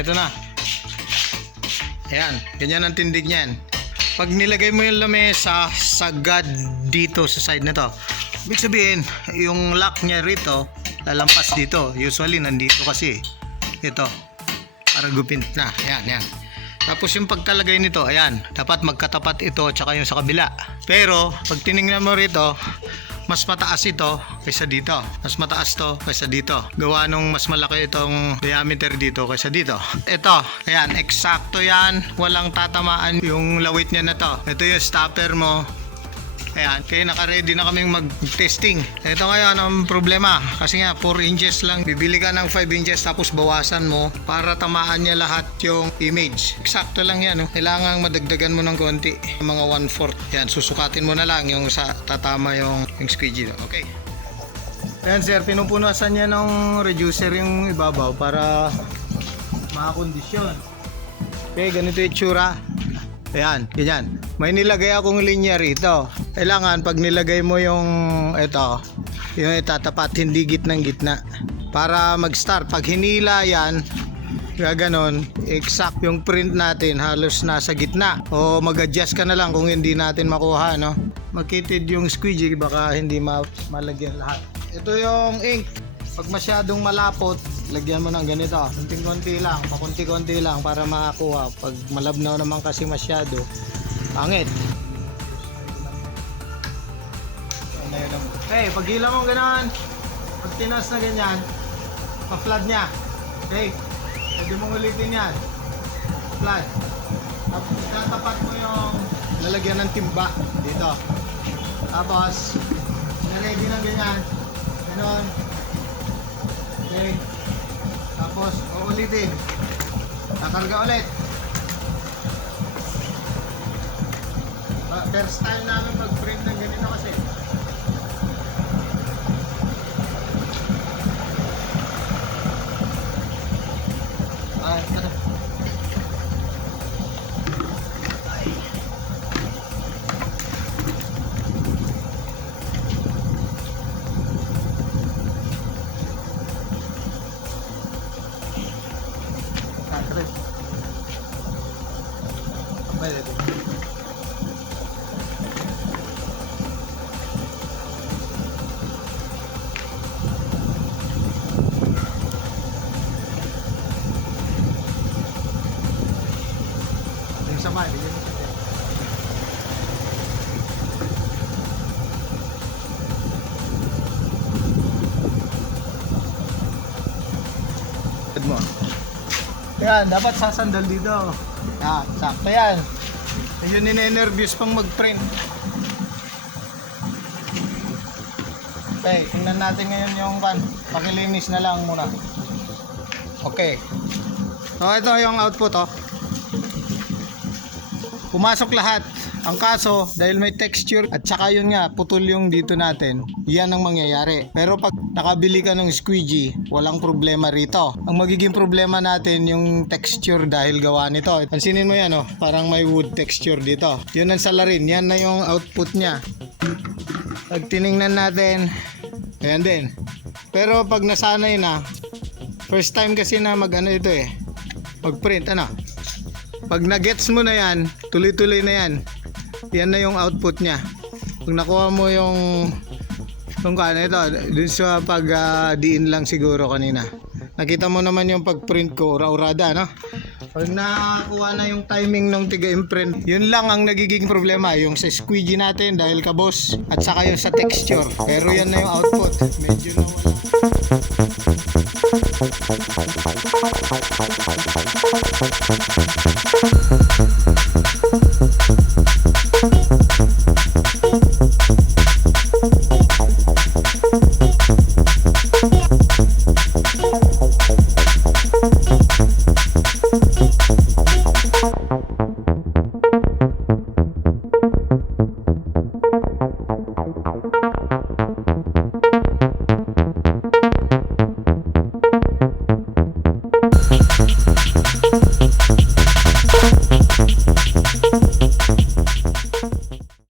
Ito na. Ayan, ganyan ang tindig niyan. Pag nilagay mo yung lamesa sagad dito sa side na to, ibig sabihin, yung lock niya rito, lalampas dito. Usually, nandito kasi. Ito, para gupin na. Ayan, ayan. Tapos yung pagkalagay nito, ayan, dapat magkatapat ito at saka yung sa kabila. Pero, pag tinignan mo rito, mas mataas ito kaysa dito. Mas mataas to kaysa dito. Gawa nung mas malaki itong diameter dito kaysa dito. Ito, ayan, eksakto yan. Walang tatamaan yung lawit niya na to. Ito yung stopper mo. Ayan, kaya naka-ready na kaming mag-testing. Ito ngayon ang problema. Kasi nga, 4 inches lang. Bibili ka ng 5 inches tapos bawasan mo para tamaan niya lahat yung image. Eksakto lang yan. Kailangan madagdagan mo ng konti. Mga 1/4. Yan, susukatin mo na lang yung sa tatama yung squeegee. Okay. Ayan sir, pinupunasan niya ng reducer yung ibabaw para makakondisyon. Okay, ganito yung tsura. Ayan, ganyan. May nilagay akong linya rito. Kailangan pag nilagay mo yung ito, yung itatapat hindi gitnang gitna para mag-start. Pag hinila yan, gaganon, exact yung print natin halos nasa gitna. O mag-adjust ka na lang kung hindi natin makuha, no? Makitid yung squeegee, baka hindi malagyan lahat. Ito yung ink. Pag masyadong malapot, lagyan mo ng ganito. Konting-konti lang, pakunti-konti lang para makakuha. Pag malabnaw naman kasi masyado, pangit. Okay, pag hila mo gano'n, pag tinas na ganyan, pa-flood niya. Okay, pwede mong ulitin yan. Flood. Tapos tatapat mo yung lalagyan ng timba dito. Tapos, na-ready na ganyan. Gano'n. Okay. Tapos, uulitin. Takarga ulit. First time namin mag-print ng ganito kasi. Ay, ano? Sama, bigyan mo siya. Mo. Yan, dapat sasandal dito. Ah, sakto yan. Ayun, nine-nervous pang mag-print. Okay, tingnan natin ngayon yung pakilinis na lang muna. Okay. So, ito yung output, oh. Pumasok lahat. Ang kaso, dahil may texture at saka yun nga, putol yung dito natin, yan ang mangyayari. Pero pag nakabili ka ng squeegee, walang problema rito. Ang magiging problema natin yung texture dahil gawa nito. Pansinin mo yan, oh, parang may wood texture dito. Yun ang salarin, yan na yung output niya. Pag tiningnan natin, ayan din. Pero pag nasanay na, first time kasi na mag-ano ito eh, mag-print, ano? Pag na-gets mo na yan, tuloy-tuloy na yan. Yan na yung output niya. Pag nakuha mo yung ano ito, dun sa pag-diin lang siguro kanina. Nakita mo naman yung pag-print ko, ura-urada, no? Pag nakuha na yung timing ng tiga-imprint, yun lang ang nagiging problema. Yung sa squeegee natin dahil kabos at saka yung sa texture. Pero yan na yung output. Medyo nawala.